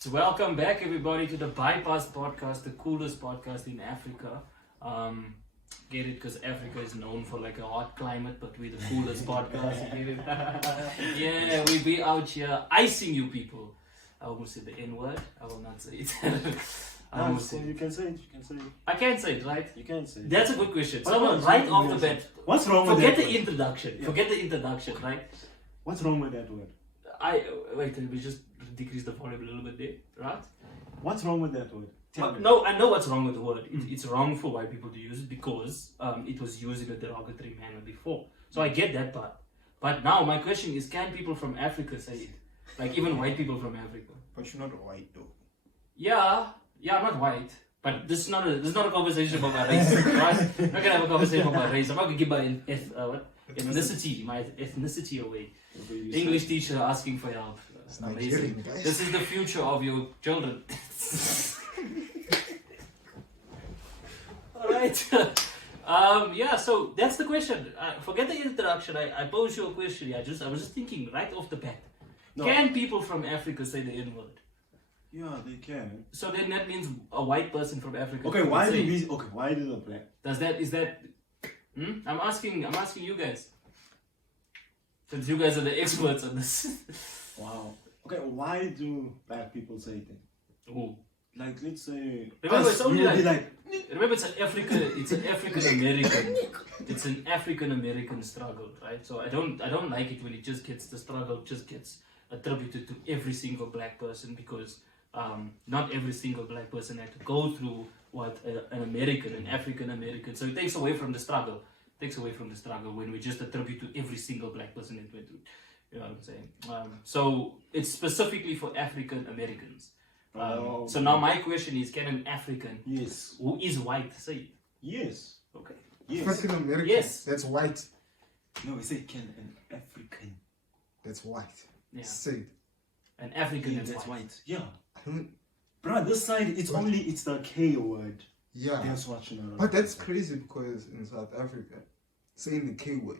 So welcome back, everybody, to the Bypass Podcast, the coolest podcast in Africa. Get it? Because Africa is known for like a hot climate, but we're the coolest podcast. You get it? Yeah, we be out here icing you people. I almost said the N word. I will not say it. I almost said You can say it. You can say it. I can't say it, right? You can say it. That's a good question. But Someone what's right wrong off with the that? bat. What's wrong with Forget that? the introduction. Yeah. Forget the introduction, right? What's wrong with that word? Wait. Let me just decrease the volume a little bit there, right? What's wrong with that word? Tell me. No, I know what's wrong with the word. It's wrong for white people to use it because it was used in a derogatory manner before. So I get that part. But now my question is, can people from Africa say it? Like even white people from Africa? But you're not white though. Yeah, I'm not white. But this is not a conversation about my race, right? I'm not gonna have a conversation about my race. I'm not gonna give my ethnicity away. English teacher asking for help. Amazing. Nigerian, guys. This is the future of your children. Alright. Yeah, so that's the question. Forget the introduction. I posed you a question. I was just thinking right off the bat. No. Can people from Africa say the N-word? Yeah, they can. So then that means a white person from Africa. Okay, can why say do it. we? Okay, why do the black? Is that I'm asking you guys. Since you guys are the experts on this. Wow. Okay, why do black people say that? Ooh. Like, let's say. Remember, us, it's only we will be like- Remember, it's an African American struggle, right? So I don't like it when the struggle just gets attributed to every single black person because not every single black person had to go through what an African American. So it takes away from the struggle. When we just attribute to every single black person that went through. You know what I'm saying? So it's specifically for African Americans. So now my question is, can an African Yes. who is white say it? Yes. Okay. Yes. African American. Yes. That's white. No, we say can an African. That's white. Yeah. Say. An African Yeah, is that's white. white. Yeah. I don't. Bro, this side it's the K word. Yeah. That's what you know. But that's crazy because in South Africa, saying the K word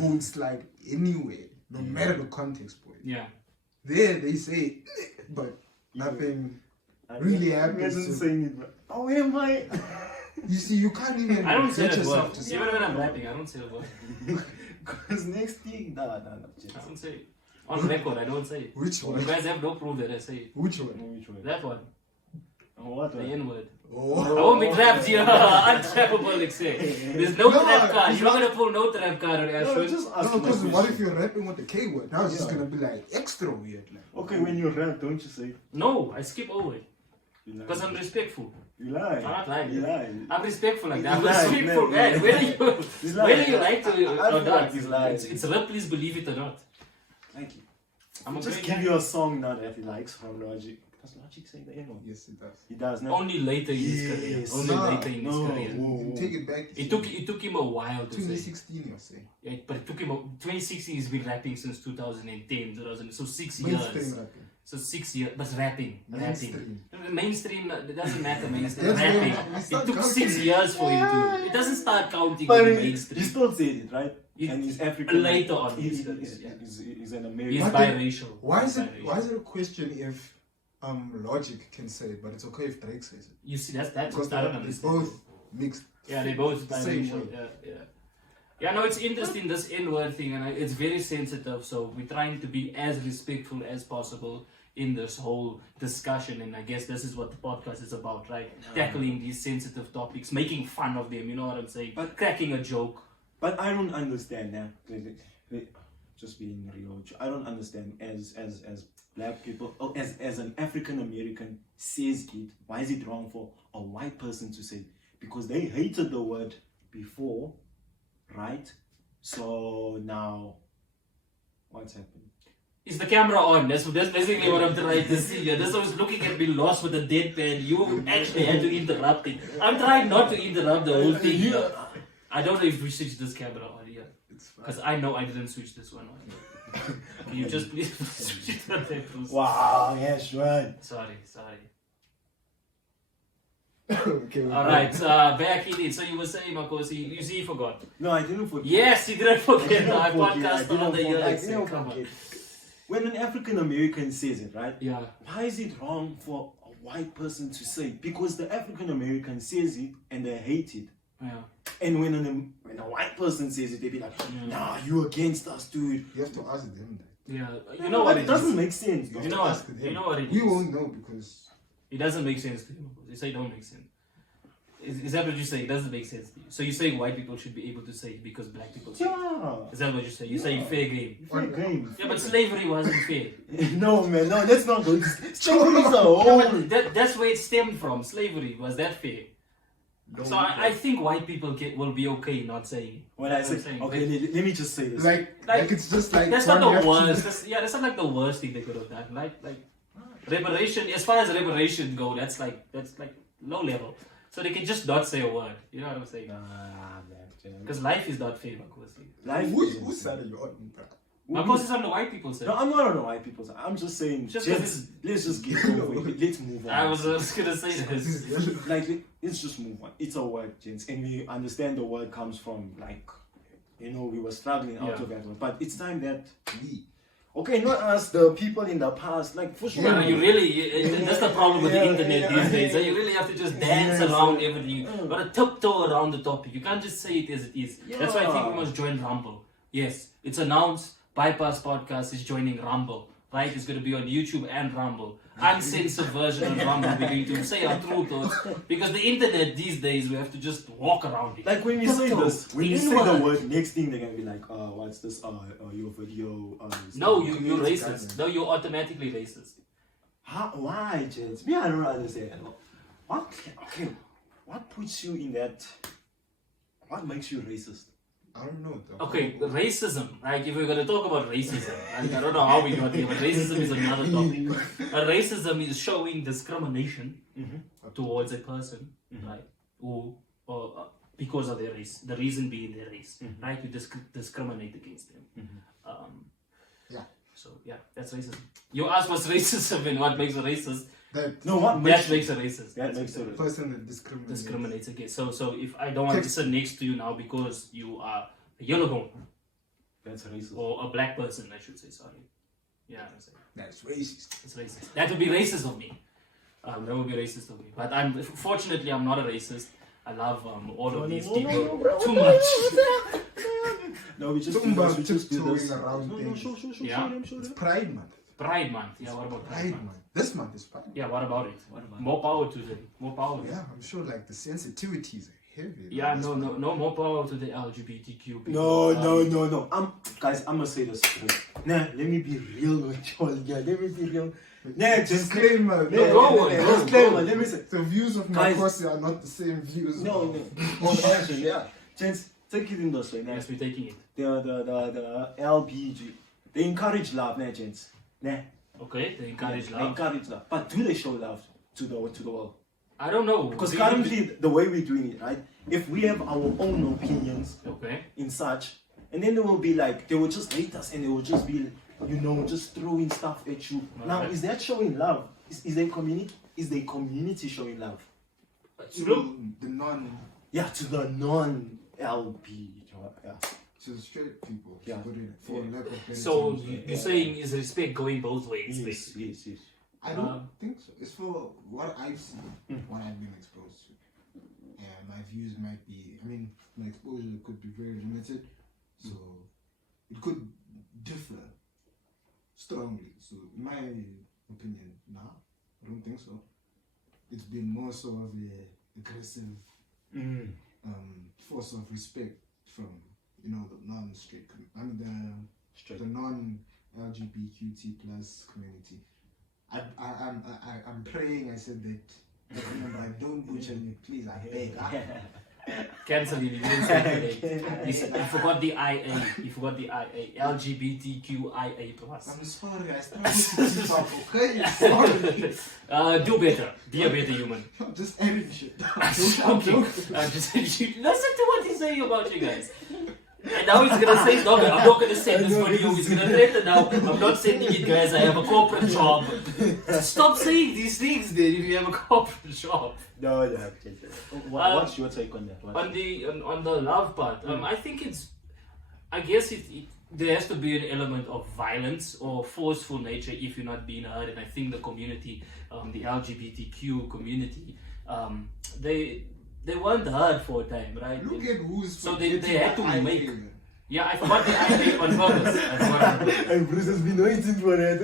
goes like anywhere, no matter the context point. Yeah. There they say, but nothing really happens. Imagine to- saying it, bro. Oh, am I? You see, you can't even. I don't say get that yourself word. to say. Even when I'm rapping, I don't say that word. Because next thing, no. Just. I don't say it. On record, I don't say it. Which You one? guys have no proof that I say it. Which one? Which way? That one. Oh, what The one? N-word. I Oh. won't be trapped here. Untrappable, like say. There's no No, trap card. it's You're not gonna pull no trap card on No, Ashwin. just No, ask me a because what question. if you're rapping with the K word? Now it's just Yeah. gonna be like extra weird. Like. Okay, when you rap, don't you say No, I skip over it. you lie? Because I'm respectful. You lie. I'm not lying. You lie. I'm respectful like He's that. I'm lying, respectful, man. man. He's lying. Whether you like to I or feel not, like he's lying. it's real, please believe it or not. Thank you. I'm a Just great give guy. you a song now that he likes from Logic. Does Logic say the N word? Yes, it does. He does, no? Only later in his career. Yes. Only Nah, later in his no. career. Whoa, You whoa. take it back. It took him a while to say. 2016, you're saying. Yeah, but it took him 2016. He's been rapping since 2010, 2000. So 6 Mainstream years. rapping. So 6 years, but rapping. Mainstream. Mainstream, it doesn't matter. Mainstream That's when rapping. we It start took counting. 6 years for him to. It doesn't start counting But in he mainstream. still said it, right? He- And he's African. later on, He's, he's- he's, yeah. he's an He's American. But then, biracial. Why is He's it? biracial. Why is it a question if Logic can say it, but it's okay if Drake says it? You see, that's Because I don't they're understand. both mixed. Yeah, they both the same biracial. way. Yeah. Yeah, no, it's interesting, this N-word thing, and it's very sensitive, so we're trying to be as respectful as possible in this whole discussion, and I guess this is what the podcast is about, right? Tackling these sensitive topics, making fun of them, you know what I'm saying? But- cracking a joke. But I don't understand now. Just being real, I don't understand as black people, or as an African American says it. Why is it wrong for a white person to say it? Because they hated the word before, right? So now, what's happening? Is the camera on? That's basically what I'm trying to see here. This was looking at me lost with a deadpan. You actually had to interrupt it. I'm trying not to interrupt the whole thing here. I don't know if we switch this camera on here. It's fine. Because I know I didn't switch this one on. Can you just please switch it on there, please? Wow, yeah, sure. Sorry. Okay. Alright, back in it. So you were saying, Makosi, you see, you forgot. No, I didn't forget. Yes, you didn't forget. I I didn't forget. podcast I didn't on the forget. I years. didn't Come on. forget. when an African American says it, right? Yeah. Why is it wrong for a white person to say? Because the African American says it and they hate it. Yeah. And when a white person says it, they be like, "Nah, you against us, dude." You have to ask them that. Yeah. You know what it it doesn't is? make sense. You You have know to what? ask them. You know what it We is? won't know because It doesn't make sense to you. You say it don't make sense. Is that what you say? It doesn't make sense to you. So you say white people should be able to say it because black people say it. Yeah, Is that what you say? You say fair game. fair game. Yeah, but slavery wasn't fair. No, man, no, let's not go. Slavery is a Yeah, whole. but that's where it stemmed from. Slavery was that fair? So I think white people will be okay not saying it. When I That's what say, I'm saying. okay, let me just say this. like it's just like That's not one the have to- worst. That's not like the worst thing they could have done. Like reparation. As far as reparation go, that's like low level. So they can just not say a word. You know what I'm saying? Nah, man. Because life is not fair, of course. Life Whose side are you on, bro? Of course, it's on the white people side. No, I'm not on the white people's side. I'm just saying, Just let's just get over it. Let's move on. I was just gonna say this. Like, let's just move on. It's a word, gents, and we understand the word comes from, like, we were struggling out Yeah. of that word. But it's time that not us, the people in the past, like, for sure. Yeah, that's the problem with the internet these days. So you really have to just dance around everything. You gotta tiptoe around the topic. You can't just say it as it is. That's why I think we must join Rumble. Yes, it's announced. Bypass Podcast is joining Rumble. Right? It's going to be on YouTube and Rumble. Uncensored version of Rumble. We're going to say our true thoughts. Because the internet these days, we have to just walk around it. Like when we say this, when you say Inward. the word, next thing they're gonna be like, what's this? Your video. No, you're community racist. guidelines. No, you're automatically racist. How? Why, gents? Me, I don't understand. What? Okay. What puts you in that? What makes you racist? I don't know. Though. Okay, racism. Like if we're gonna talk about racism, like, I don't know how we got here, but racism is another topic. Racism is showing discrimination towards a person, right? Who, because of their race. The reason being their race, right? You discriminate against them. Yeah. So yeah, that's racism. You asked what's racism and what makes a racist. No, what That makes a racist. That makes a Person that discriminates. Discriminates against. So if I don't want to sit next to you now because you are a yellow bone That's racist. or a black person, I should say. Sorry. Yeah, I'm saying That's racist. it's racist. That would be racist of me. That would be racist of me. But fortunately I'm not a racist. I love all of these people too much. No, we just Talking do this, about we just do tiptoeing this. around No, things. show Yeah. them, show It's them. Pride Month. Pride Month. Yeah, what about Pride Month? This month is Pride. Yeah, what about it? What about More power to them. More power. Yeah, I'm sure like the sensitivities are heavy. Yeah, no, more power to the LGBTQ people. No. Guys, I'm gonna say this. Nah, let me be real with y'all. Yeah, let me be real. Nah, just Disclaimer. disclaimer. Let me say. The views of my Guys. posse are not the same views. No. On action, yeah. Gents, take it in this way. Nah. Yes, we're taking it. The LPG, they encourage love, nah, gents. Nah. Okay, they encourage They love. encourage love. But do they show love to the world? I don't know. Because Do you- currently, the way we're doing it, right? If we have our own opinions Okay. in such, and then they will be like, they will just hate us and they will just be, just throwing stuff at you. Now, Okay. is that showing love? Is their community showing love? True. The non, Yeah, to the non-LP. Yeah. to the straight people. Yeah. Put it for lack of better So terms. you're saying is respect going both ways? Yes, basically? yes. I don't think so. It's for what I've seen, what I've been exposed to. Yeah, my views might be, my exposure could be very limited, so it could differ strongly. So, in my opinion, nah, I don't think so. It's been more so of a aggressive force of respect from, the non-straight, the non-LGBTQT plus community. I'm praying. I said that. Remember, I don't butcher me, please. I beg. Cancel it. You didn't say it. You forgot the IA. You forgot the IA. LGBTQIA plus. I'm sorry. I started to keep up. Okay, sorry. Do better. Be a better human. I'm just editing shit. Okay. Just listen to what he's saying about you guys. And now he's gonna say, no, I'm not gonna send this video. He's gonna threaten now. I'm not sending it, guys. I have a corporate job. Stop saying these things, then, if you have a corporate job. No. What's your take on that? On the love part, I think I guess it there has to be an element of violence or forceful nature if you're not being heard. And I think the community, the LGBTQ community, they weren't heard for a time, right? Look at who's so they had to make. even. Yeah, I forgot the I on purpose. I forgot it on purpose. And Bruce has been waiting for it.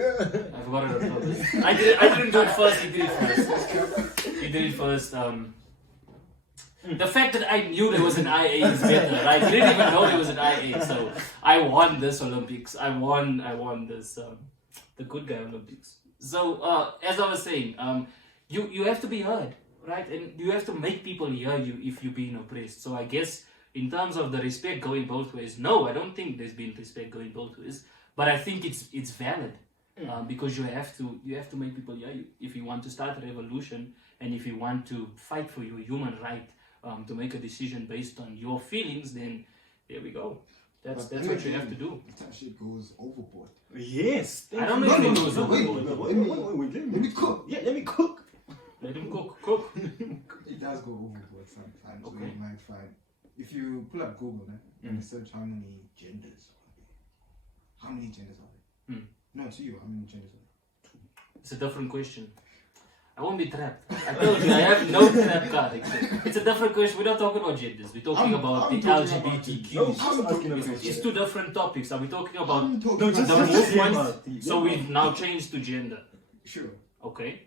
I forgot it on purpose. I didn't do it first. He did it first. He did it first. The fact that I knew there was an IA is better, right? I didn't even know there was an IA, so I won this Olympics. I won this the good guy Olympics. So as I was saying, you have to be heard, right? And you have to make people hear you if you're being oppressed. So I guess in terms of the respect going both ways, no, I don't think there's been respect going both ways. But I think it's valid because you have to make people hear you if you want to start a revolution and if you want to fight for your human right to make a decision based on your feelings. Then there we go. That's what you have to do. That shit goes overboard. Yes. I don't know if it goes wait, overboard. Wait, Let me cook. Yeah, let me cook. Let him cook. It does go overboard sometimes. Okay. Where you might find, if you pull up Google and search how many genders are there. How many genders are there? No, to you, how many genders are there? It's a different question. I won't be trapped. I told you I have no trap card. It's a different question. We're not talking about genders. We're talking about the talking about LGBTQ. No, just asking a question. It's two different topics. Are we talking about I'm talking No, about just the just movement? about So we've now changed to gender. sure. Okay.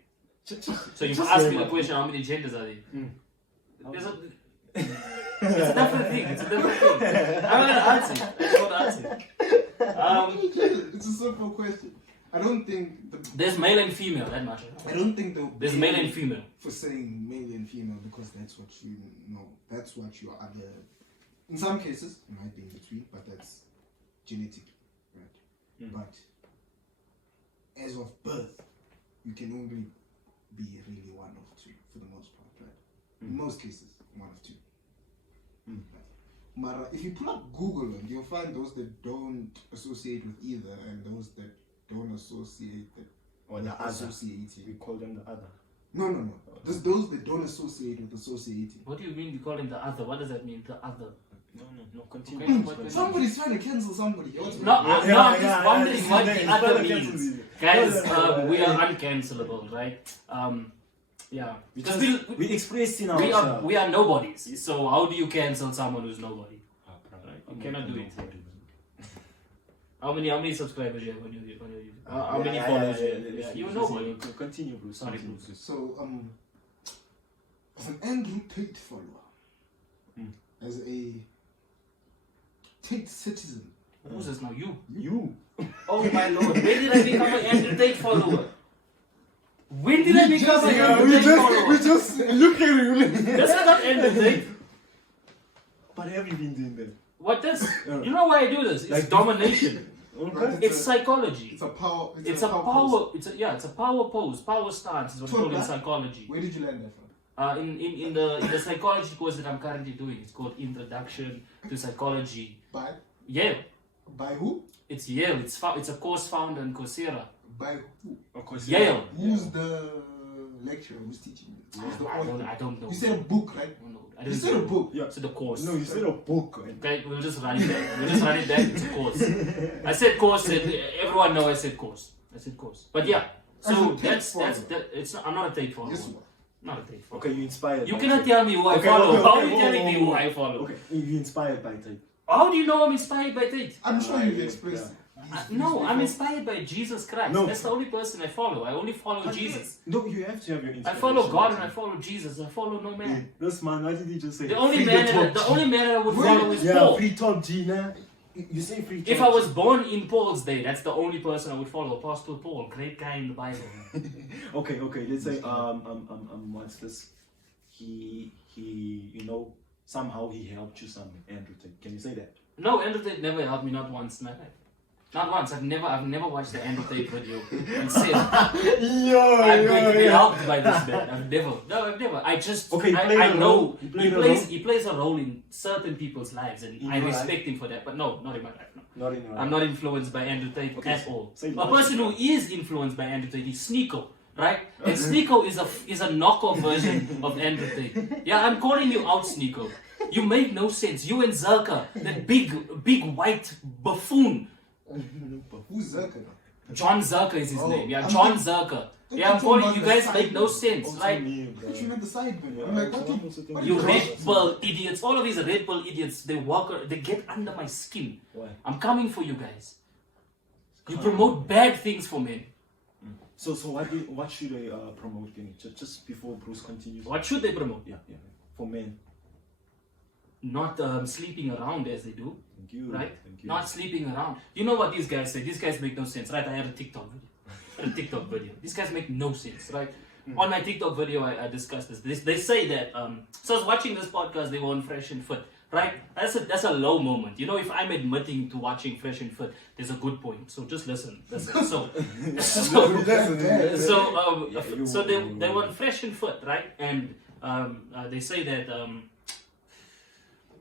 Just So you've just asked say me the that. question, how many genders are there? There's it's a different thing. It's a different thing. I'm going to answer it. I don't answer it. It's a simple question. I don't think There's male and female, that much. I don't think There's male and female. for saying male and female because that's what you know. That's what your other. In some cases, it might be in between, but that's genetic, right? But as of birth, you can only be really one of two for the most part, right? In most cases, one of two. Right? But if you pull up Google, and you'll find those that don't associate with either, and those that don't associate that Or the other. associating. We call them the other. No. There's those that don't associate with associating. What do you mean you call him the other? What does that mean, the other? No, continue. Okay. Somebody's trying to cancel somebody. No, I'm just wondering this what is the the- other it's means. not Guys, cancel. we are uncancelable, right? Yeah. Because We expressed in we ourselves. are nobodies. So how do you cancel someone who's nobody? You cannot do it. How many subscribers you have on your YouTube? How many followers you have? Yeah, you're nobody. Continue, Bruce. Sorry, continue. Bruce. So, as an Andrew Tate follower, as a Tate citizen, Who's this now? You? You. Oh my lord. When did I become an Andrew Tate follower? When did I become an Andrew Tate follower? just look at him. That's not Andrew Tate. But have you been doing that? What this? You know why I do this? It's Like- domination. Right. It's psychology. it's a power. It's a power. It's a power pose, power stance is what we call in Toba? psychology. Where did you learn that from? In the psychology course that I'm currently doing, it's called Introduction to Psychology. By Yale. who? It's Yale. It's a course found on Coursera. By who? Of course. Yale. Who's the lecturer who's teaching you? Who's the author? I don't know. You said a book, right? No, I You didn't said a book. Yeah. It's the course. No, you said a book. Okay, we'll just run it back. It's a course. I said course, and everyone know I said course. But yeah, As a so Tate that's follower. it's not, I'm not a Tate follower. Yes, you are. Not a Tate follower. Okay, you inspired. You by cannot Tate. tell me who I Okay, follow. okay, How okay, are you whoa, telling whoa, me who whoa. I follow? Okay, you inspired by Tate. How do you know I'm inspired by Tate? I'm sure you've yeah, expressed. No, I'm inspired by Jesus Christ. No. That's the only person I follow. I only follow Jesus. No, you have to have your I inspiration. follow God and I follow Jesus. I follow no man. Yeah, this man, what did he just say? The only Free man top the G. only man I would follow is Yeah, Paul. free top G, nah. You say free top If I was born in Paul's day, that's the only person I would follow. Apostle Paul, great guy in the Bible. Okay, let's say what's this? He you know, somehow he helped you some Andrew Tate. Can you say that? No, Andrew Tate never helped me, not once, man. Not once. I've never watched the Andrew Tate video and said I'm going to be helped by this man. I've never. I just Okay, he played I a know role. He played a role. he plays a role in certain people's lives, and In I your respect him for that. But no, not in my life. No. Not in your I'm not influenced by Andrew Tate Okay, at all. say A logic. person who is influenced by Andrew Tate is Sneeko, right? And Sneeko is a knockoff version of Andrew Tate. Yeah, I'm calling you out, Sneeko. You make no sense. You and Zerka, that big white buffoon. Who's Zerka now? John Zerka is his Oh, name. Yeah, I'm John thinking- Zerka. Don't Yeah, I'm you calling talk you about the guys make no side sense, Also right? me, Put you at the side, man. Yeah, I'm like, so what I'm you? also thinking- What You you red talking bull idiots, all of these red bull idiots, they get under my skin. Why? I'm coming for you guys. You Come promote on. bad things for men. So what should I promote then? Just before Bruce continues. What should they promote? Yeah. For men. Not sleeping around as they do, Thank you. right? Thank you. Not sleeping around. You know what these guys say? These guys make no sense, right? I had a TikTok video. These guys make no sense, right? On my TikTok video, I discussed this. They say that. So I was watching this podcast. They were on Fresh and Fit, right? That's a low moment. You know, if I'm admitting to watching Fresh and Fit, there's a good point. So just listen. So they were on Fresh and Fit, right? And they say that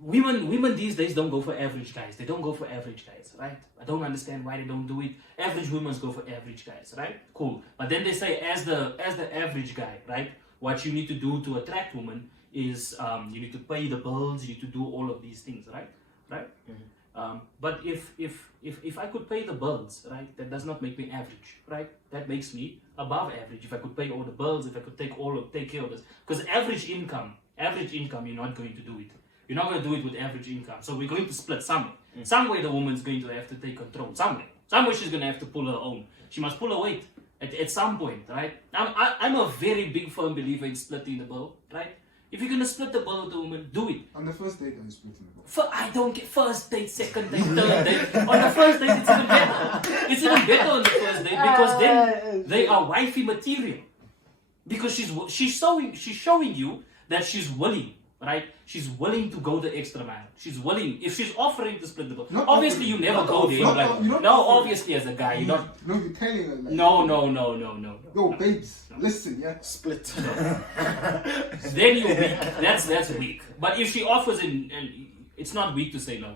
women these days don't go for average guys. They don't go for average guys, right? I don't understand why they don't do it. Average women go for average guys, right? Cool. But then they say as the average guy, right? What you need to do to attract women is you need to pay the bills, you need to do all of these things, right? But if I could pay the bills, right, that does not make me average, right? That makes me above average. If I could pay all the bills, if I could take care of this, because average income, you're not going to do it. You're not going to do it with average income. So we're going to split somewhere. Somewhere the woman's going to have to take control. Somewhere she's going to have to pull her own. She must pull her weight at some point, right? I'm a very big firm believer in splitting the bill, right? If you're going to split the bill with a woman, do it. On the first date, I'm splitting the bill. I don't get first date, second date, third date. On the first date, it's even better. It's even better on the first date because then they are wifey material. Because she's showing you that she's willing, right? She's willing to go the extra mile. She's willing. If she's offering to split the bill, Not obviously offering. you never Not go there. offering. Like, You're not no, offering. obviously as a guy, you're not. No, you're telling her like. No. Yo, babes, listen, yeah. Split. Then you're weak. That's weak. But if she offers and it's not weak to say no.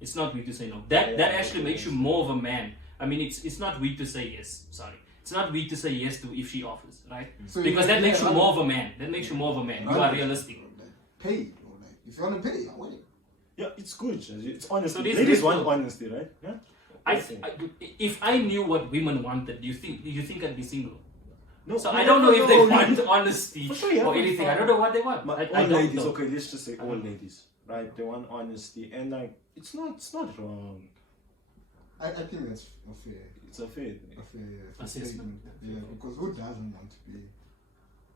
It's not weak to say no. That actually makes you more of a man. I mean, it's not weak to say yes. Sorry. It's not weak to say yes to if she offers, right? So Because that makes you rather- more of a man. That makes you more of a man. You are realistic. Pay, bro. Like, if you want to pay, I want it. Yeah, it's good. It's honesty. So this Ladies is want good. honesty, right? Yeah. If I knew what women wanted, do you think I'd be single? No, So no, I don't know if they no, want honesty For sure, yeah, or anything. I don't know what they want. But I all don't ladies, know. okay, let's just say all ladies, right? They want honesty, and like it's not wrong. I think that's a fair It's a fair. Assessment. statement. Yeah, because who doesn't want to be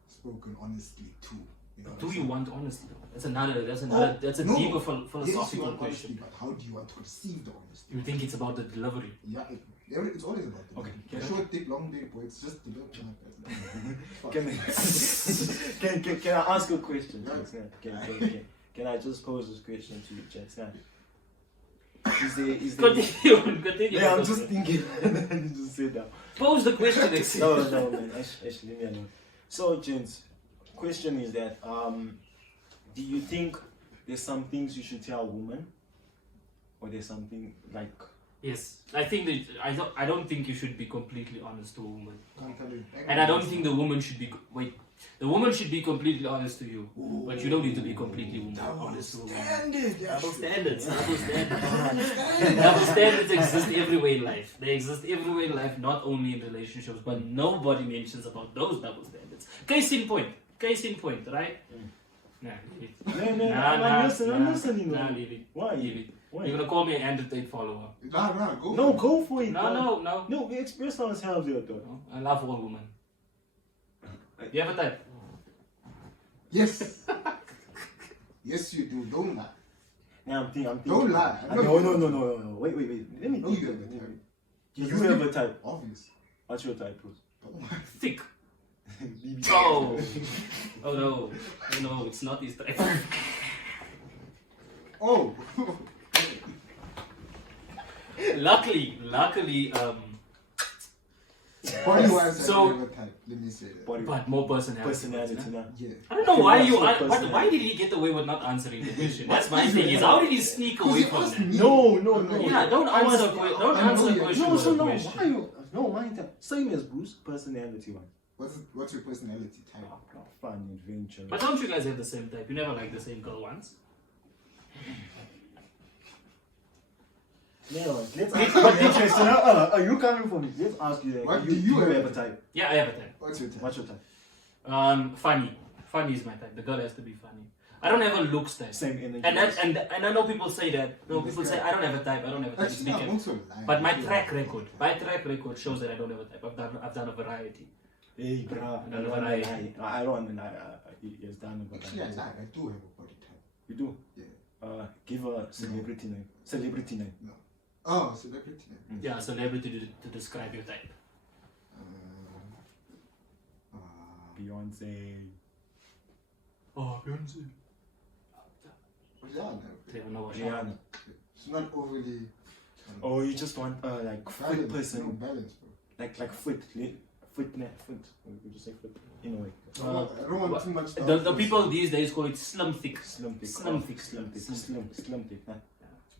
spoken honestly to? You know Do what you I'm want honesty? That's a no. deeper saying? Yes, you philosophical want honesty, question. but how do you want to receive the honesty? You think it's about the delivery? Yeah, it's always about the Okay, delivery. Short dick, long dick, boy. It's just delivery. Can I ask a question? Yeah. Can I just pose this question to you, Jets? Now, is there? Continue. Yeah, I'm just thinking. You just sit down. Pose the question. Exi. No, man. Actually, leave me alone. So, gents, question is that do you think there's some things you should tell women, or there's something like? Yes, I think that I don't think you should be completely honest to a woman, Can't tell you. and I don't think the woman should be the woman should be completely honest to you, but you don't need to be completely honest to a woman. Double standards. Double standards exist everywhere in life. They exist everywhere in life, not only in relationships, but nobody mentions about those double standards. Case in point, right? Nah, leave it. No, I'm listening. Nah, leave it. Why? Leave it. Why? You're gonna call me an Android follower. Go. No, go for it. No. No, we express ourselves here, though. No, I love all women. You have a type? Yes. Yes, you do. Don't lie. Now I'm thinking. Don't lie. No. Wait. Let me No, think. you have a type. Do you have a type? Obvious. What's your type, Bruce? Don't lie. Thick. Oh no, it's not his type. Oh. Luckily, Body wise, So- I have a type. Let me say that. Body, but more personality. personality, huh? now. Yeah. I don't know why you. Personality. Why did he get away with not answering the question? That's my thing. Is how did he sneak away from that? No. Yeah, don't answer. Don't answer the question with a No. question. Why you? No, my type. Same as Bruce. Personality one. What's your personality type? Fun adventure. But don't you guys have the same type? You never liked the same girl once. No, let's ask you the question. Are you coming for me? Let's ask you. What you, do you have have? a type? Yeah, I have a type. What's your type? What's your type? Funny. Funny is my type. The girl has to be funny. I don't have a looks type. Same energy. And I know people say that. No, people say I don't have a type. I don't have a type. Actually, I'm also lying. But my track record shows that I don't have a type. I've done a variety. Hey, bro. I don't want to lie. I don't want to lie. He's done a Actually, I lie. I do have a body type. You do? Yeah. Give a celebrity name. Celebrity name. No. Oh, celebrity name. Yeah, celebrity to describe your type. Beyonce. Oh, Beyonce. Rihanna. Rihanna. It's not overly. Oh, you just want like fit balance. person. No balance, bro. Like foot. Foot. Would you say foot? In a way. I don't want too much. The people these days call it slim thick. Slim thick. Slim thick. Slim thick. Huh?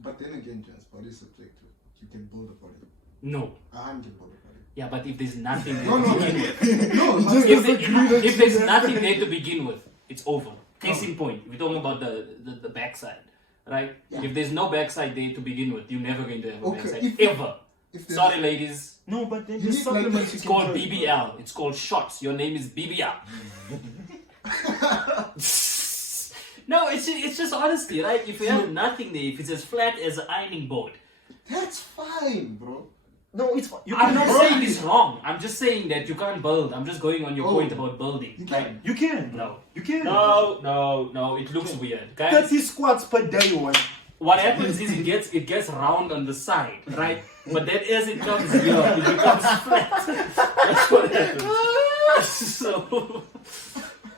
But then again, just body subjective. You can build a body. No. A hand can build a body. Yeah, but if there's nothing there No, to no, begin with, no. if there's nothing there to begin with, it's over. Case in point, we're talking about the backside, right? Yeah. If there's no backside there to begin with, you're never going to have a Okay, backside if- ever. If there's- Sorry, ladies. No, but then You the need, like, supplements It's you called can join. BBL. It's called shots. Your name is BBL. No, it's just honesty, right? If you have nothing there, if it's as flat as an ironing board, That's fine, bro. No, it's fine. I'm not saying it's wrong. I'm just saying that you can't build. I'm just going on your Oh, point about building. you Like, can. You can. No. You can. no, it looks weird. Guys, 30 squats per day, one. what happens is it gets round on the side, right? But then as it comes here, it becomes flat. That's what happens. So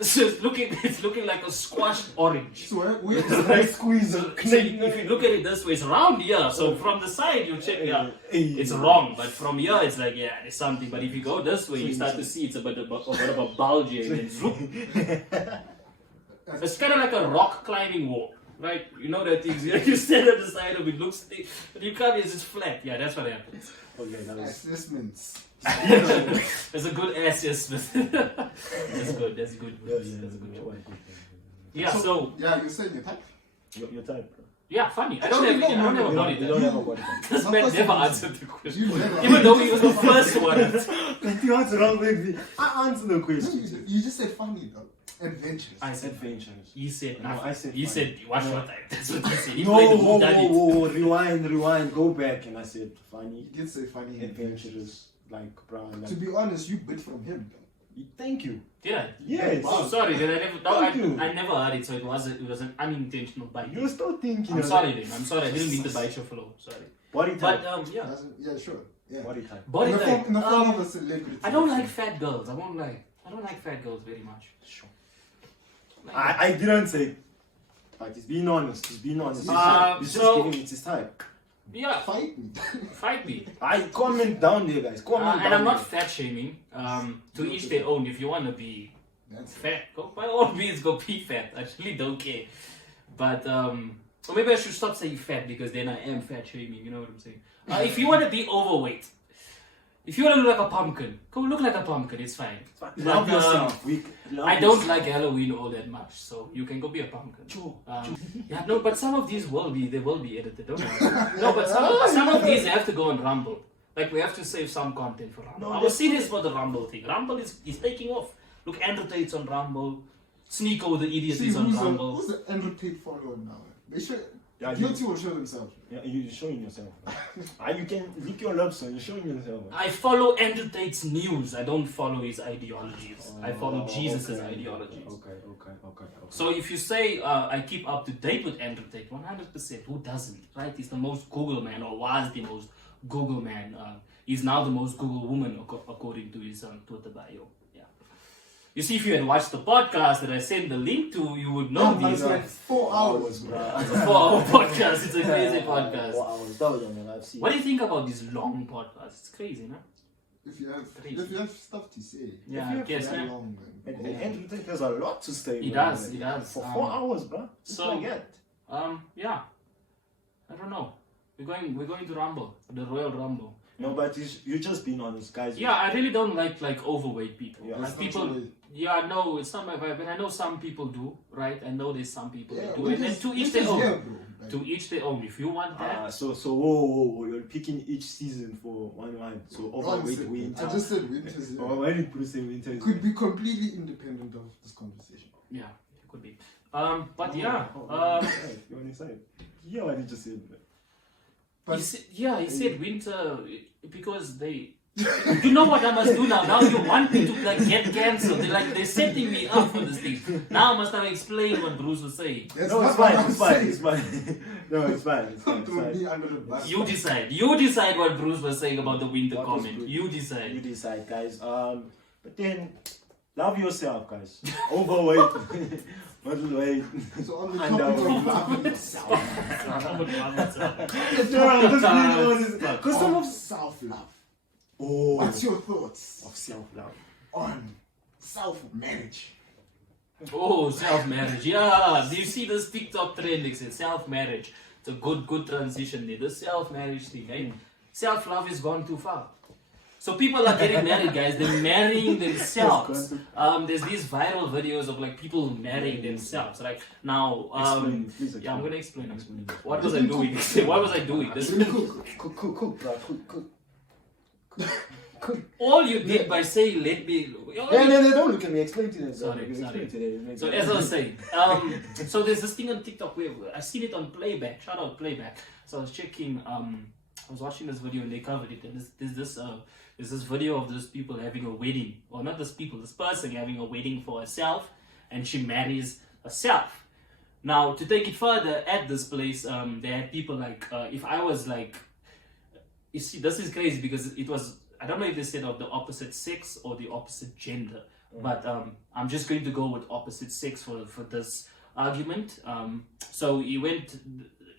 it's looking like a squashed orange. So where is I squeeze So if you look at it this way, it's round here. So from the side, you check, yeah, it's wrong. But from here, it's like, yeah, there's something. But if you go this way, you start to see it's a bit of a bulge here. And then zoom. It's kind of like a rock climbing wall, right? You know that thing. You stand at the side of it, looks thick, but you come, it's just flat. Yeah, that's what happens. Okay, that was. assessments? That's a good assessment. That's good. That's good. That's a good one. Yeah. So Yeah, you said your type. Your type, bro. yeah, funny. I Actually, don't have a body You type. don't have a body type. This man never answered the question. You never- Even though he was the first one. What's wrong with me? I answered the No, question. you just said funny though. Adventurous. I said Adventures. he said No, nothing. I said He fine. said watch your type. That's what he said. He No, played the whoa, who done it. whoa, rewind, go back. And I said, funny, You did say funny. adventurous, like, bro. To Like, be honest, you bit from him. Though. thank you. Did I? Yes. Oh, sorry. Then I never. No, Thank you. I never heard it. So it was an unintentional bite. You're still thinking. I'm of sorry, it. then. I'm sorry. I didn't mean to bite your flow. Sorry. Body type. But yeah. Yeah, sure. Yeah. Body type. Body in the form, type. in the form of a celebrity. I don't like fat girls. I won't lie. I don't like fat girls very much. Sure. Like, I didn't say. But he's being honest. He's being honest. He's so- just giving it his type. yeah, Fight me. fight me. I comment down there, guys. Comment down And I'm not there. fat shaming. To each their own. If you want to be That's fat, go by all means go be fat. I really don't care. But or maybe I should stop saying fat because then I am fat shaming. You know what I'm saying? If you want to be overweight, if you want to look like a pumpkin, go look like a pumpkin. It's fine. Love But, yourself. I don't like Halloween all that much, so you can go be a pumpkin. True. Yeah, no, but some of these will be edited, don't worry. No, but some of these have to go on Rumble. Like we have to save some content for Rumble. No, I was that's- serious about the Rumble thing. Rumble is taking off. Look, Andrew Tate's on Rumble. Sneeko the idiot See, is on who's Rumble. the Andrew Tate follower now? They should. Yeah, Guilty will show themselves. Yeah, you're showing yourself. You can lick your lips, son. You're showing yourself. I follow Andrew Tate's news. I don't follow his ideologies. I follow Jesus' okay, ideologies. Okay. So if you say I keep up to date with Andrew Tate, 100%, who doesn't, right? He's the most Google man, or was the most Google man. He's now the most Google woman, according to his Twitter bio. Yeah. You see, if you had watched the podcast that I sent the link to, you would know No, these. it's like 4 hours, bro. It's a 4-hour podcast. It's a crazy podcast. Wow, that was I've seen. What do you think about these long podcasts? It's crazy, no? If you Crazy. have stuff to say. Yeah, you I guess, that man. long, man. And there's a lot to say. He man. does, he does. For 4 hours, bro. so- Forget. Yeah. I don't know. We're going to Rumble, the Royal Rumble. No, but you're just being honest, guys. Yeah, I really don't like overweight people. Yeah. Like That's not people. your way. Yeah, no, it's not my vibe, but I know some people do, right? I know there's some people that do, we and then just- to we each their just own. here, bro. Like, To each their own. If you want that, So whoa, you're picking each season for one. So overweight nonsense. winter. I just said winters. Oh, why did you say winter? is- Could be completely independent of this conversation. yeah, it could be. But yeah, you're on your side. Yeah, what did you say? But- he said winter because they. You know what I must do now? Now you want me to like get cancelled. They're setting me up for this thing. Now must I explain what Bruce was saying? That's No, not it's what fine. I'm It's fine. saying. It's fine. No, it's fine. It's fine. It's Throw fine. me under the bus. You decide. You decide what Bruce was saying about the winter What was comment. Bruce- You You decide. decide, guys. But then love yourself, guys. Overweight, middleweight. So on the And, topic of loving yourself, Because some of self-love. oh, What's your thoughts of self-love. on self-marriage? Oh, self-marriage. Yeah. Do you see this TikTok trend? It says self-marriage. It's a good transition there. The self-marriage thing, right? Self-love has gone too far. So people are getting married, guys. They're marrying themselves. There's these viral videos of like people marrying themselves. Right now, Explain, please yeah, I'm explain. gonna explain. Explain. What was I doing? What was I doing? This, Cook, bro. Cook. all you did by saying "let me." No, don't look at me. Explain to them. Sorry. Explain to them. So as I was saying, so there's this thing on TikTok where I seen it on playback. Shout out playback. So I was checking. I was watching this video and they covered it. And there's this video of these people having a wedding, or not this people, this person having a wedding for herself, and she marries herself. Now to take it further, at this place, they had people like, if I was like, you see, this is crazy because it was. I don't know if they said of the opposite sex or the opposite gender, but I'm just going to go with opposite sex for this argument. So you went,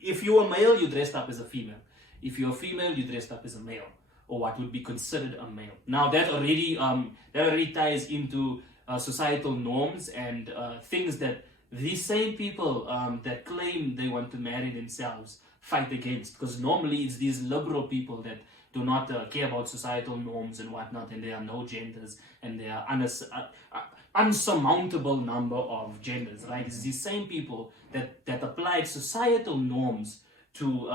if you were male, you dressed up as a female. If you're a female, you dressed up as a male, or what would be considered a male. Now that already ties into societal norms and things that these same people that claim they want to marry themselves fight against, because normally it's these liberal people that do not care about societal norms and whatnot, and there are no genders, and there are unsurmountable number of genders, right? It's these same people that applied societal norms to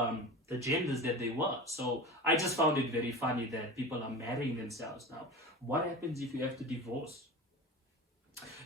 the genders that they were. So I just found it very funny that people are marrying themselves now. What happens if you have to divorce?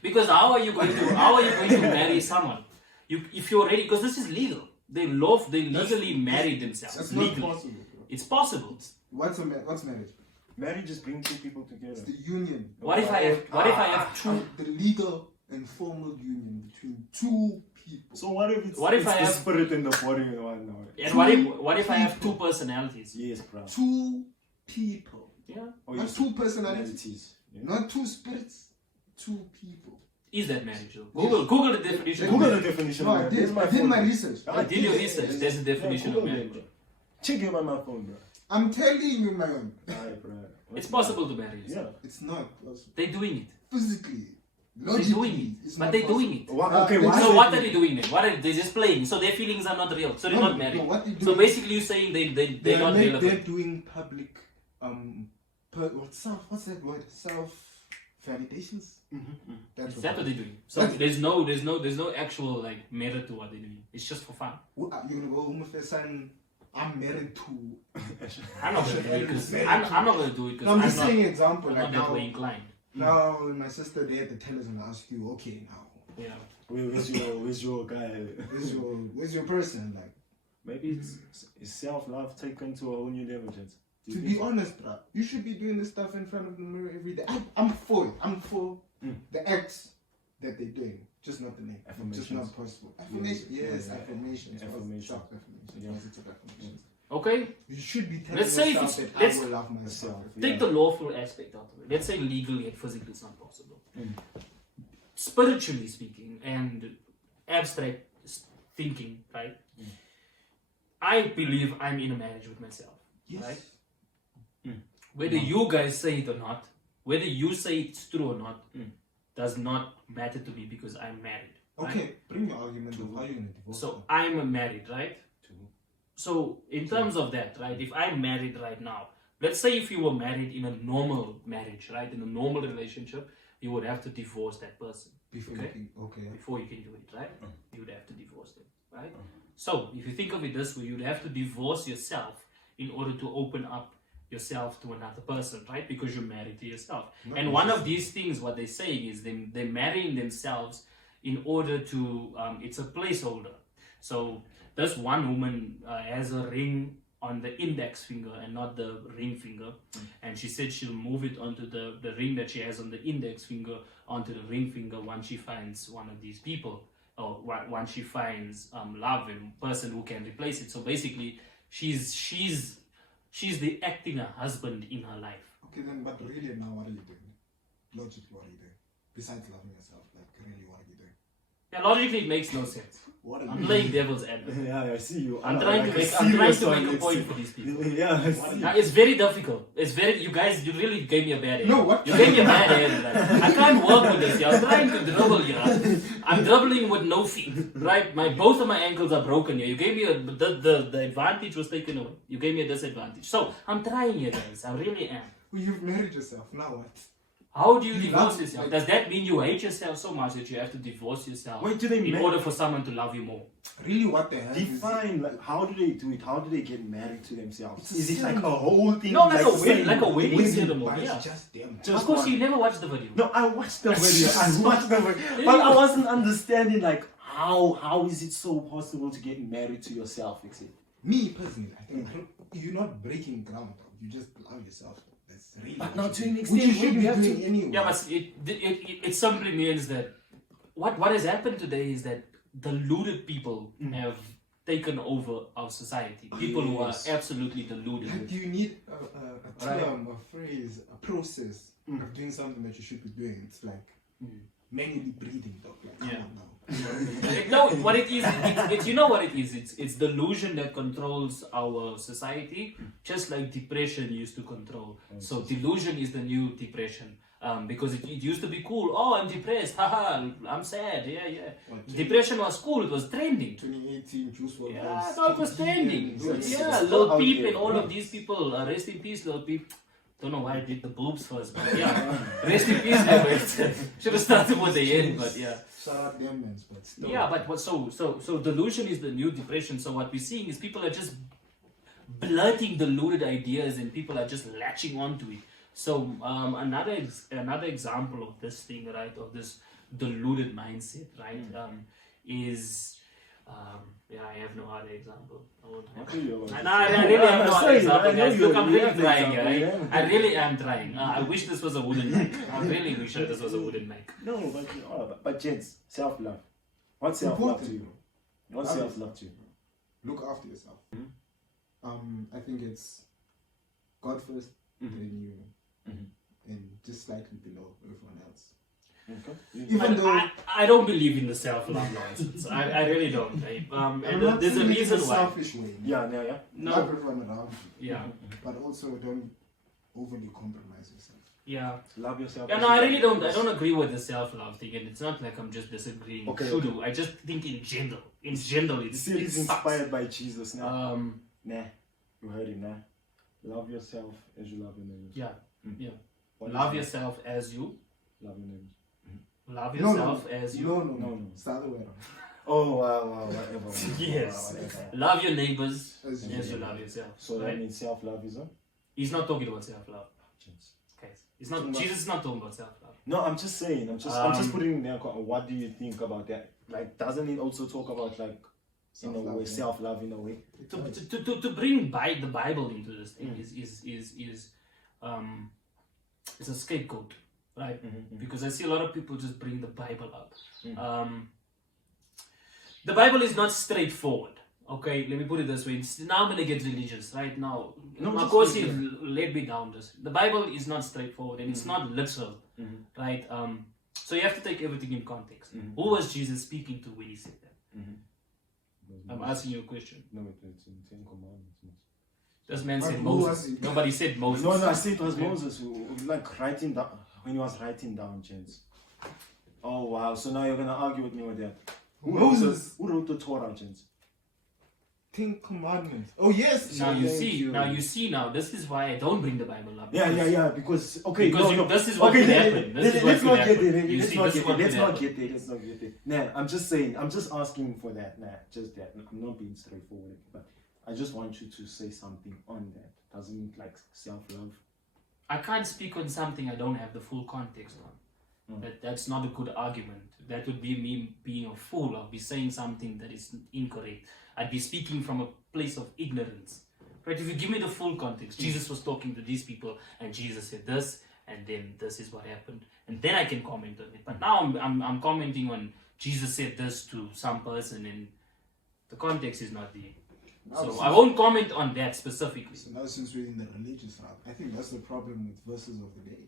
Because how are you going to marry someone? If you're already, because this is legal. They legally marry themselves. That's not Legally. possible, bro. It's possible. What's marriage? Marriage is bringing two people It's together. the union. What if I have two? The legal and formal union between two people. So what if it's What if it's I the have- spirit and the body and one now? And what if I have two personalities? Yes, bro. Two people. Yeah. Or Not you- two personalities. personalities. Yeah. Not two spirits. Two people. Is that marriage though? Yes. Google the definition. of Google marriage. the definition. No, of I marriage. did. Here's I did phone. my research. I Did your research? There's a definition Yeah, of Google marriage. it, bro. Check it on my phone, bro. I'm telling you, my own. Alright, bro. It's possible to marry Yeah. yourself. It's not possible. They're doing it. Physically. They're Logically. doing it's it. But not they're possible. doing it. Okay, So why? So what are they doing then? What are they just playing? So their feelings are not real. So they're No, not married. no, what they So doing- basically, you're saying they're not They're relevant. doing public what's that word? Self validations? That's Is that what they're doing? So That's- there's no actual like merit to what they're doing. It's just for fun. You're gonna go home with your son. I'm married to. I'm not gonna do it because I'm not gonna do it No, I'm because just I'm saying an example. not Like that now, way inclined. now my sister there at the tellers and ask you, okay, now Yeah. Where's your guy? where's your person? Like, Maybe it's self-love taken to a whole new level, gents. Do you to think be so? honest, bro, you should be doing this stuff in front of the mirror every day. I'm for it. I'm for the acts that they're doing, just not the name. Just Affirmations. not possible. Affirmation, yes, Yeah. affirmations. Affirmation. Affirmations. Yeah. Positive affirmations. Okay. You should be telling Let's say if yourself it's- that let's- I will love myself. Take the lawful aspect out of it. Let's say legally and physically it's not possible. Mm. Spiritually speaking and abstract thinking, right? I believe I'm in a marriage with myself. Yes. Right? Whether you guys say it or not, whether you say it's true or not, does not matter to me because I'm married. right? Okay, bring your argument of how you're gonna divorce. So I'm married, right? Two. So in terms of that, right? If I'm married right now, let's say if you were married in a normal marriage, right? In a normal relationship you would have to divorce that person. Before Okay. you can, okay. Before you can do it, right? You would have to divorce them, right? So if you think of it this way, you'd have to divorce yourself in order to open up yourself to another person, right? Because you're married to yourself. Not And one of necessarily. these things, what they're saying is they're marrying themselves in order to, it's a placeholder. So this one woman has a ring on the index finger and not the ring finger. And she said she'll move it onto the ring that she has on the index finger onto the ring finger once she finds one of these people, or once she finds love and person who can replace it. So basically, she's the acting a husband in her life. Okay, then, but really now, what are you doing? Logically, what are you doing? Besides loving yourself, like, really, what are you doing? Yeah, logically, it makes no sense. What are you I'm doing? playing devil's advocate. Yeah, I see you. I'm trying to make a point for these people. Yeah, I see. Now, it's very difficult. You guys, you really gave me a bad hand. No, what? You gave me a bad hand. Like, I can't work with this. I'm trying to dribble here. I'm dribbling with no feet, right? Both of my ankles are broken here. You gave me the advantage was taken away. You gave me a disadvantage. So I'm trying here, guys. I really am. Well, you've married yourself, now what? How do you You divorce love- yourself? like- Does that mean you hate yourself so much that you have to divorce yourself Wait, do they in marry? order for someone to love you more? Really, what the hell? Define, like, how do they do it? How do they get married to themselves? Is it like a whole thing? No, like a wedding, saying- like a wedding Wedding, ceremony. but Yeah. it's just them. Just Of course, one. you never watched the video. No, I watched the video. I watched the video, but I wasn't understanding like how is it so possible to get married to yourself? Except Me personally, I think you're not breaking ground. You just love yourself. That's really. But what now you to do. an Which extent, you should you be have doing to- anyway. Yeah, but it simply means that what has happened today is that deluded people have taken over our society. People who are Yes. absolutely deluded. Like you need a Right. term, a phrase, a process of doing something that you should be doing. It's like manually breathing, dog. Like, come Yeah. on now. You know what I mean? No, what it is, it's you know what it is. It's delusion that controls our society, just like depression used to control. So delusion is the new depression. Because it used to be cool. Oh, I'm depressed. Haha, I'm sad. Yeah. What, Depression was cool. It was trending. 2018 Juice WRLD. Yeah, no, it was trending. Yeah. Yeah, It's Lil still Peep out and there, all right? of these people. Rest in peace, Lil Peep. Don't know why I did the boobs first, but yeah. Rest in peace, Lil Should have started with the end, but yeah. Shout out them, man, but still. Yeah, but what? So delusion is the new depression. So what we're seeing is people are just blurting deluded ideas, and people are just latching onto it. So another example of this thing, right, of this deluded mindset, right, is yeah, I have no other example. I won't have. I really have no other example, guys. Look, I'm really trying, right? I really am trying. I wish this was a wooden mic. I really wish that this was a wooden mic. No, but gents, self-love. What's self-love to you? What's self-love to you? Look after yourself. I think it's God first, then you, and just slightly below everyone else. Okay. Even though I don't believe in the self-love nonsense. I really don't. I'm And not there's a saying it in reason why. selfish way. Yeah. Love No. everyone around you, Yeah. but also don't overly compromise yourself. Yeah. Love yourself. Yeah, no, I really don't. I don't agree with the self-love thing, and it's not like I'm just disagreeing. Okay, Shudu. I just think in general, The it's series it sucks. inspired by Jesus now. Nah, You heard him, nah. Love yourself as you love your neighbors. yeah. What Love is yourself as you. Love your neighbors. Love No, yourself as you. No. It's the other way around. Oh wow, whatever. Yes. Wow, whatever. Love your neighbors As as you you love yourself. So that right? means self-love is a He's not talking about self-love. Okay. It's not. Talking about- Jesus is not talking about self-love. No, I'm just saying. I'm just putting in there. What do you think about that? Like, doesn't it also talk about like in a Self-love, way yeah. self-love in a way? To bring the Bible into this thing is it's a scapegoat, right? Because I see a lot of people just bring the Bible up. The Bible is not straightforward. Okay, let me put it this way. Now I'm gonna get religious, right? Now, No, of just course, leave he led me down this. The Bible is not straightforward, and it's not literal, right? So you have to take everything in context. Who was Jesus speaking to when he said that? I'm asking you a question. No, it's in Ten Commandments. This man But said who Moses. was it? Nobody said Moses. No, I said it was Moses who like writing down when he was writing down, gents. Oh wow! So now you're gonna argue with me with that? Moses. Who wrote the Torah, gents? Ten Commandments. Oh yes. Now you Thank see. you. Now you see. Now this is why I don't bring the Bible up. Yeah. Because okay, Because no. this is what Okay, could happen. This is what let's could not get happen. there. You Let's see, not this is get what there. could Let's not happen. get there. Let's not get there. Nah, I'm just saying. I'm just asking for that. Nah, just that. I'm not being straightforward, but I just want you to say something on that. Doesn't mean like self-love. I can't speak on something I don't have the full context on. That's not a good argument. That would be me being a fool. I'll be saying something that is incorrect. I'd be speaking from a place of ignorance. Right? If you give me the full context, Jesus was talking to these people and Jesus said this and then this is what happened. And then I can comment on it. But now I'm commenting on Jesus said this to some person and the context is not there. So I won't comment on that specifically. So now since we're in the religious route, I think that's the problem with verses of the day.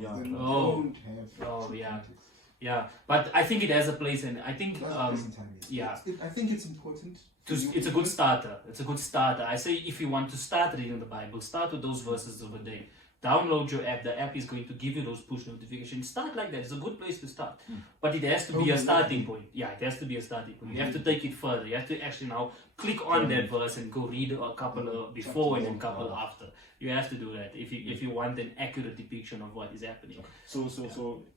Yeah. They Oh. don't have true Yeah. context. Yeah, but I think it has a place, and I think That's the present time, yes. yeah. I think it's important. It's a good starter. It's a good starter. I say if you want to start reading the Bible, start with those verses of the day. Download your app. The app is going to give you those push notifications. Start like that. It's a good place to start. But it has to be a starting point. Yeah, it has to be a starting point. You have to take it further. You have to actually now click on that verse and go read a couple of before and a couple after. You have to do that if you want an accurate depiction of what is happening. So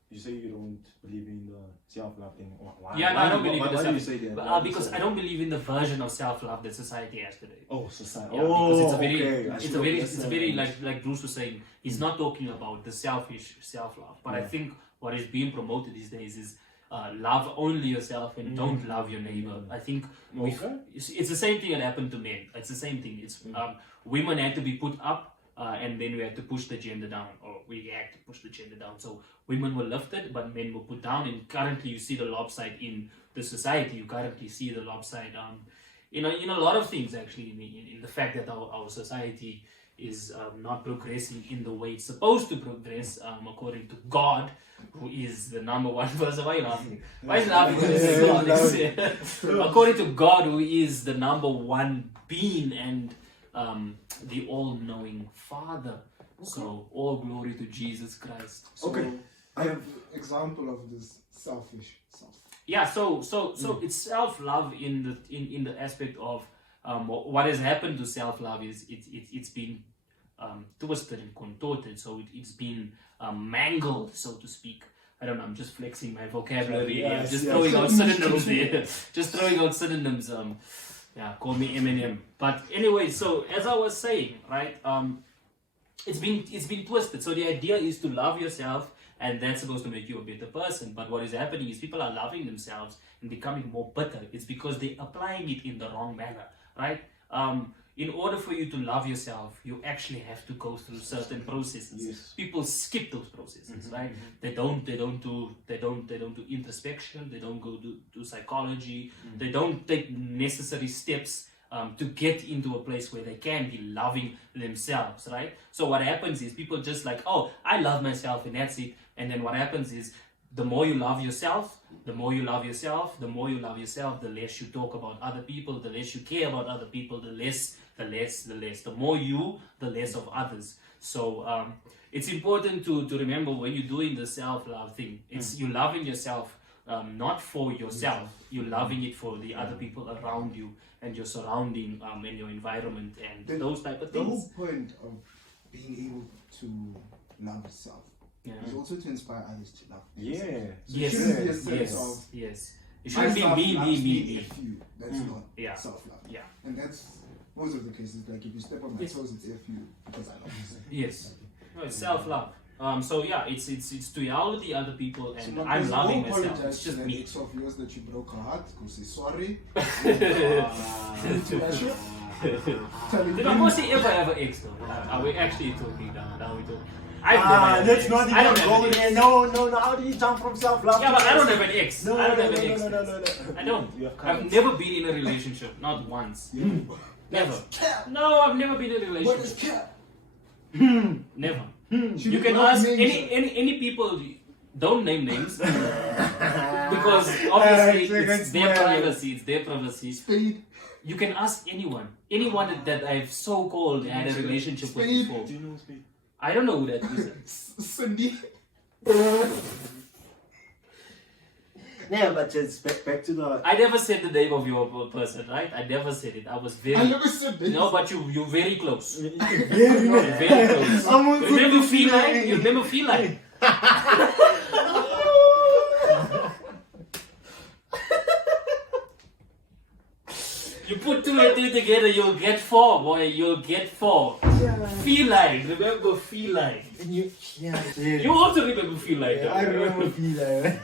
you say you don't believe in the self-love thing. Why? Yeah, no, I don't believe in the Why do you self. say that? Because I don't believe in the version of self-love that society has today. Oh, society. Yeah, because it's a very, okay. it's a very like Bruce was saying. He's not talking about the selfish self-love, but I think what is being promoted these days is love only yourself and don't love your neighbor. I think it's the same thing that happened to men. It's the same thing. It's women had to be put up. And then we had to push the gender down, or we had to push the gender down. So women were lifted, but men were put down. And currently, you see the lopside in the society. You currently see the lopside, in a lot of things actually. In the fact that our society is not progressing in the way it's supposed to progress, according to God, who is the number one person. Why are you laughing? Why is laughing when you say God? According to God, who is the number one being and the all-knowing Father. Okay. So all glory to Jesus Christ. So okay, I have example of this selfish self. Yeah, so it's self-love in the aspect of what has happened to self-love is it's been twisted and contorted, so it's been mangled, so to speak. I don't know, I'm just flexing my vocabulary. Yes, just yes. throwing out synonyms there. Just throwing out synonyms. Yeah, call me Eminem. But anyway, so as I was saying, right, it's been twisted. So the idea is to love yourself, and that's supposed to make you a better person. But what is happening is people are loving themselves and becoming more bitter. It's because they're applying it in the wrong manner, right? In order for you to love yourself, you actually have to go through certain processes. Yes. People skip those processes, right? They don't do introspection. They don't go do psychology. They don't take necessary steps to get into a place where they can be loving themselves, right? So what happens is people just like, oh, I love myself and that's it. And then what happens is the more you love yourself, the more you love yourself, the more you love yourself, the less you talk about other people, the less you care about other people, the less. The more you, the less of others. So it's important to remember when you're doing the self-love thing, it's you loving yourself not for yourself, you're loving it for the other people around you and your surrounding and your environment and those type of The things. whole point of being able to love yourself is also to inspire others to love themselves. Yes, So it shouldn't be a sense of yes. It shouldn't be me. F you. That's not self-love. Yeah. And that's most of the cases. Like if you step on my toes, it's F you because I love myself. Yes. No, it's self-love. So yeah, it's to yell the other people and So I'm loving go myself. apologize It's just to that me. ex of yours that you broke her heart. Go say sorry. Did Amosi ever have an ex though? Are we actually talking now? Now we talk. I've never had an let's ex. not I don't even have go an there. ex. No. How do you jump from self-love? Yeah, but I don't have an ex. No, I don't have an no, ex. no. I don't. You have I've comments. never been in a relationship, not once. Never. No, I've never been in a What is relationship. cap? Never. Should You we can not ask name any people. Don't name names because obviously it's their privacy. It's their privacy. Spade. You can ask anyone that I've so-called had a relationship with Spade. before. Do you know Spade? I don't know who that is. Cindy. Yeah, but just back to the. I never said the name of your person, right? I never said it. I was very. I never said this. No, but you're very close. Very Very close. I'm You remember feline? You remember feline? You put two and two together, you'll get four, boy. You'll get four. Feline. Remember feline. You also remember feline. I remember feline.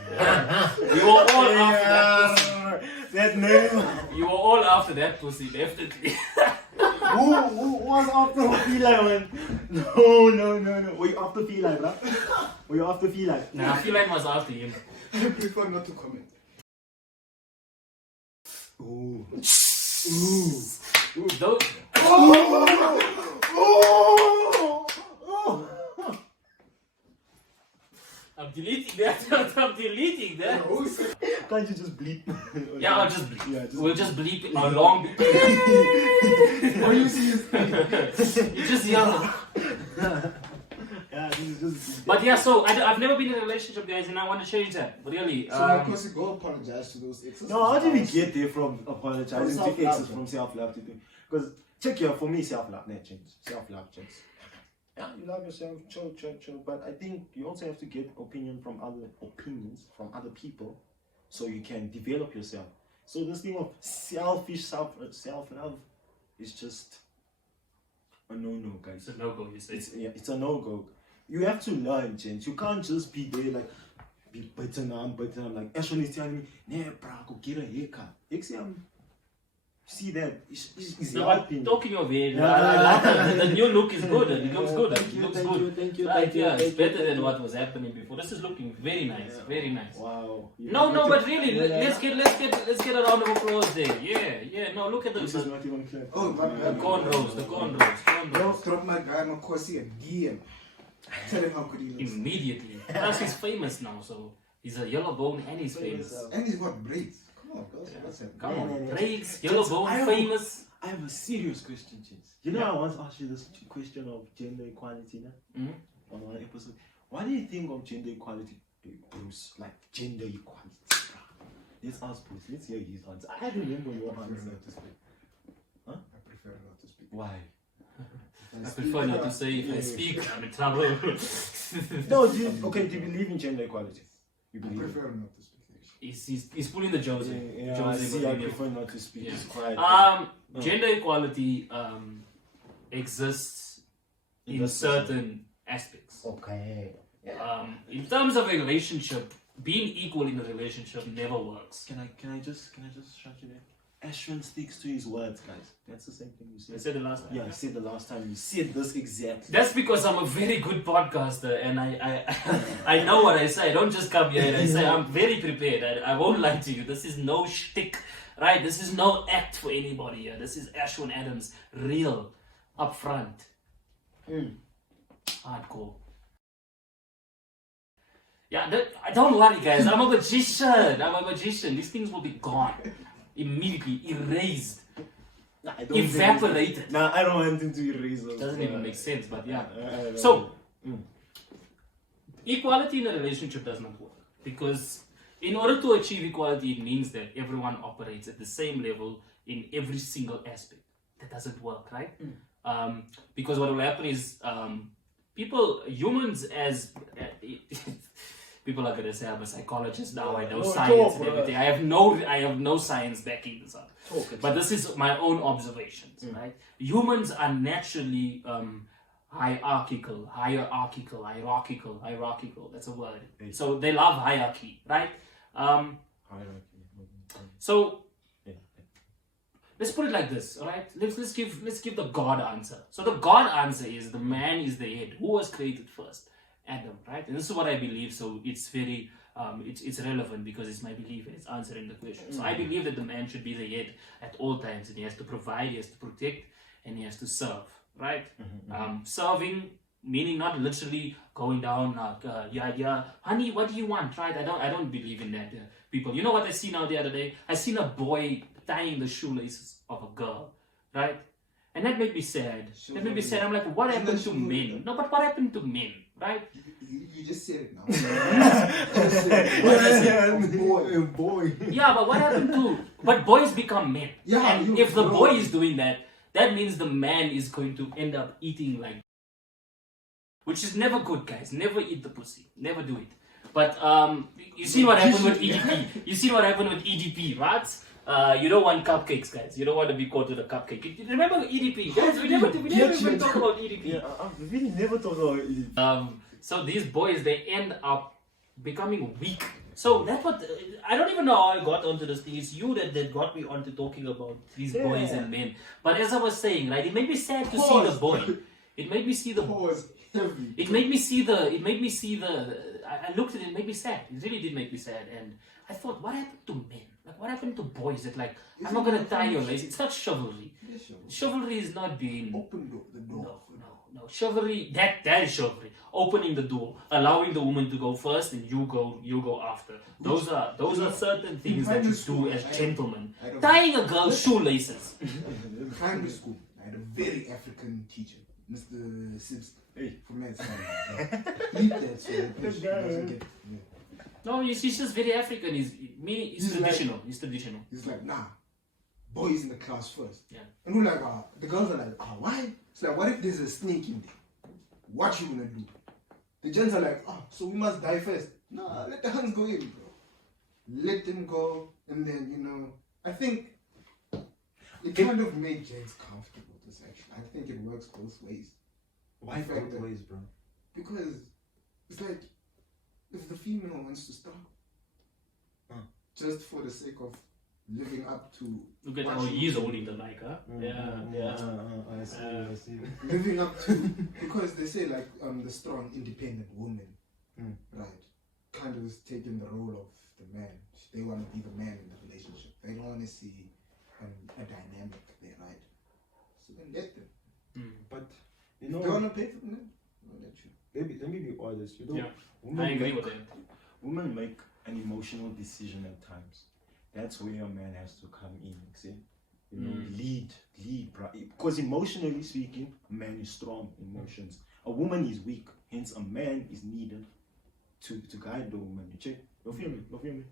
You were all after that. That name. You were all after that pussy, definitely. Who was after feline, man? No. Were you after feline, bro? Were you after feline? Nah, feline was after him. I prefer not to comment. Ooh. Don't. I'm deleting that. I'm deleting that. Can't you just bleep? Yeah, I'll just bleep. Yeah, just We'll just bleep it along. What you see is You just yell. Yeah, this is just. But yeah, so I've never been in a relationship, guys, and I want to change that. Really. so of course you go apologize to those exes. No, how did we get there from apologizing From to self-love, exes from self-love to thing? Because check here, for me, self-love, not change. Self-love change. Yeah, you love yourself, chill. But I think you also have to get opinions from other people, so you can develop yourself. So this thing of selfish self-love is just a no-no, guys. It's a no-go, you say. It's a no-go. You have to learn, change. You can't just be there like, be bitter now, I'm like, Ashton is telling me, nah, bro, go get a haircut. See that? It's No, helping. but talking of it, Yeah, I yeah. love that. The new look is good. It looks good. Thank It you, looks thank good. you, thank you, Right, thank you, yeah, it's thank you. better than what was happening before. This is looking very nice. Yeah. Very nice. Wow. No, but really, let's get a round of applause there. Yeah. No, look at This is the not even clear. cornrows. Don't drop my guy Makosi a DM. Tell him how good he looks. Immediately. Plus, he's famous now, so he's a yellow bone and he's famous. And he's got braids. Come on, guys. What's that? Come on, Yeah. braids, yellow bone, I have- famous. I have a serious question, Chins. You know, I once asked you this question of gender equality on one episode. What do you think of gender equality, Bruce? Like gender equality. Let's ask Bruce. Let's hear his answer. I remember your I prefer answer. not to speak. Huh? I prefer not to speak. Why? I prefer not to say if I speak, I'm in trouble. No, do you believe in gender equality? You I believe it? prefer not to speak. Actually. He's pulling the Jose. Yeah, I Jose see. I Mourinho. prefer not to speak. Yeah. It's quiet. Gender equality exists in this certain aspects. Okay. In terms of a relationship, being equal in a relationship never works. Can I just shut you there? Ashwin sticks to his words, guys. That's the same thing you said. I said the last time. Yeah, I said the last time. You said this exactly. That's because I'm a very good podcaster and I know what I say. I don't just come here and I say I'm very prepared. I won't lie to you. This is no shtick, right? This is no act for anybody here. This is Ashwin Adams, real, upfront, hardcore. Yeah, don't worry, guys. I'm a magician. These things will be gone immediately, erased, evaporated. Nah, I don't want him to erase those. Doesn't even make sense, but yeah. I So, equality in a relationship does not work because in order to achieve equality, it means that everyone operates at the same level in every single aspect. That doesn't work, right? Because what will happen is humans as people are gonna say I'm a psychologist now. I know science and everything. I have no science backing this up. But this is my own observations, right? Humans are naturally hierarchical. That's a word. So they love hierarchy, right? So let's put it like this, all right? Let's give the God answer. So the God answer is the man is the head. Who was created first? Adam, right? And this is what I believe. So it's very it's relevant because it's my belief and it's answering the question. So I believe that the man should be the head at all times, and he has to provide, he has to protect, and he has to serve, right? Serving meaning not literally going down like honey, what do you want, right? I don't believe in that. People, you know what I seen out the other day? I seen a boy tying the shoelaces of a girl, right? And that made me sad. I'm like, what happened to men? No, but what happened to men? right? You just said it now. You just said it. What is it? A boy. Yeah, but what happened to? But boys become men. Yeah, and you- if the bro. boy is doing that, that means the man is going to end up eating like, which is never good, guys. Never eat the pussy. Never do it. But you see what happened with EDP. You see what happened with EDP, right? You don't want cupcakes, guys. You don't want to be caught with a cupcake. You remember EDP? Guys, we never even talk about EDP. Yeah, we really never talk about it. So these boys, they end up becoming weak. So that's what I don't even know how I got onto this thing. It's you that got me onto talking about these boys and men. But as I was saying, right, it made me sad to see the boy. It made me see the. Pause. Heavy. It made me see the. It made me see the. I looked at it. It made me sad. It really did make me sad. And I thought, what happened to men? Like, what happened to boys? That like, I'm not gonna tie your lace. It's not chivalry. Yes, sure. Chivalry is not being. Open the door. No. Chivalry, that is chivalry. Opening the door, allowing the woman to go first, and you go after. Those are certain things that you do as gentlemen. Tying a girl's shoelaces. In primary school, I had a very African teacher, Mr. Sips. Hey. From that side. Leave that so that she doesn't get. Yeah. No, he's just very African. He's He's traditional. He's traditional. He's like, nah, boys in the class first. Yeah. And we're like, the girls are like, why? It's like, what if there's a snake in there? What you gonna do? The gents are like, so we must die first. Nah, let the hands go in, bro. Let them go, and then, I think it kind of made gents comfortable, this action. I think it works both ways. Why both ways, bro? Because it's like, if the female wants to stop, just for the sake of living up to Look at what how she he's wants. holding the mic, huh? Yeah. I see. Living up to, because they say like the strong independent woman, right, kind of is taking the role of the man. They want to be the man in the relationship. They don't want to see a dynamic there, right? So then let them. But If they want to pay for them, I'll let you. let me be honest. Yeah. Women I agree make, with that. Women make an emotional decision at times. That's where a man has to come in. See, lead, bro. Because emotionally speaking, a man is strong. Emotions. A woman is weak. Hence, a man is needed to guide the woman. You check. You feel me?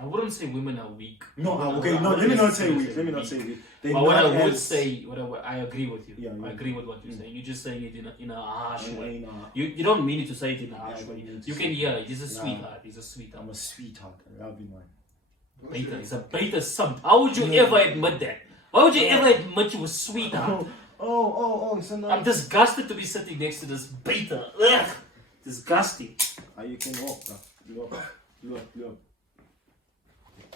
I wouldn't say women are weak. No, okay, no. Let me not say weak. They're But what not I would as- say, I agree with you. Yeah, I agree with what you're saying. You're just saying it in a harsh way. in a- You don't mean it to say it in a harsh I don't way. mean to You say can it. hear it. He's a Yeah. sweetheart. He's a sweetheart. I'm a sweetheart. I love you, man. Beta. He's a beta sub. How would you ever admit that? Why would you ever admit you a sweetheart? So now I'm disgusted to be sitting next to this beta. Ugh. Disgusting. you can walk, bro. Look.